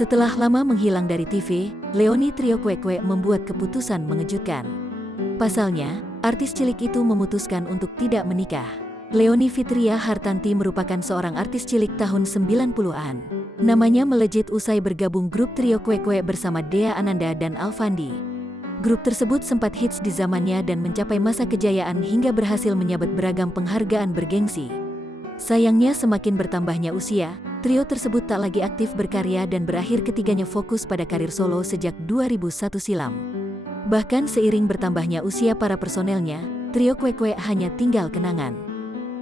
Setelah lama menghilang dari TV, Leony Trio Kwek membuat keputusan mengejutkan. Pasalnya, artis cilik itu memutuskan untuk tidak menikah. Leony Fitria Hartanti merupakan seorang artis cilik tahun 90-an. Namanya melejit usai bergabung grup Trio Kwek bersama Dea Ananda dan Alfandi. Grup tersebut sempat hits di zamannya dan mencapai masa kejayaan hingga berhasil menyabet beragam penghargaan bergengsi. Sayangnya semakin bertambahnya usia, trio tersebut tak lagi aktif berkarya dan berakhir ketiganya fokus pada karir solo sejak 2001 silam. Bahkan seiring bertambahnya usia para personelnya, Trio Kwek hanya tinggal kenangan.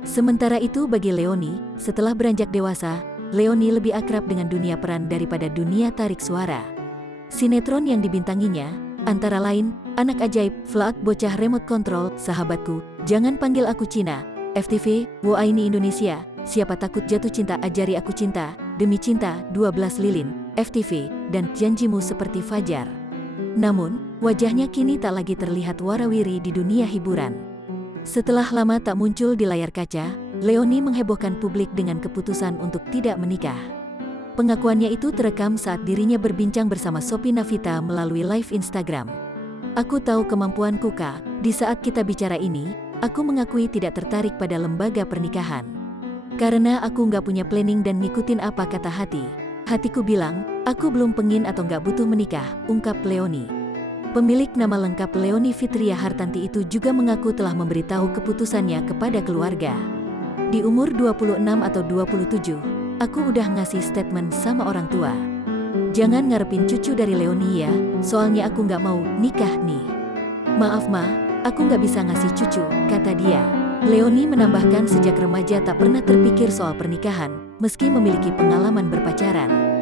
Sementara itu bagi Leony, setelah beranjak dewasa, Leony lebih akrab dengan dunia peran daripada dunia tarik suara. Sinetron yang dibintanginya, antara lain, Anak Ajaib, Vlog Bocah Remote Control, Sahabatku, Jangan Panggil Aku Cina, FTV, Wo Aini Indonesia, Siapa Takut Jatuh Cinta Ajari Aku Cinta, Demi Cinta, 12 Lilin, FTV, dan Janjimu Seperti Fajar. Namun, wajahnya kini tak lagi terlihat warawiri di dunia hiburan. Setelah lama tak muncul di layar kaca, Leony menghebohkan publik dengan keputusan untuk tidak menikah. Pengakuannya itu terekam saat dirinya berbincang bersama Sophie Navita melalui live Instagram. Aku tahu kemampuanku Kak, di saat kita bicara ini, aku mengakui tidak tertarik pada lembaga pernikahan. Karena aku nggak punya planning dan ngikutin apa kata hati. Hatiku bilang, aku belum pengin atau nggak butuh menikah, ungkap Leony. Pemilik nama lengkap Leony Fitria Hartanti itu juga mengaku telah memberitahu keputusannya kepada keluarga. Di umur 26 atau 27, aku udah ngasih statement sama orang tua. Jangan ngarepin cucu dari Leony ya, soalnya aku nggak mau nikah nih. Maaf Ma, aku nggak bisa ngasih cucu, kata dia. Leony menambahkan sejak remaja tak pernah terpikir soal pernikahan, meski memiliki pengalaman berpacaran.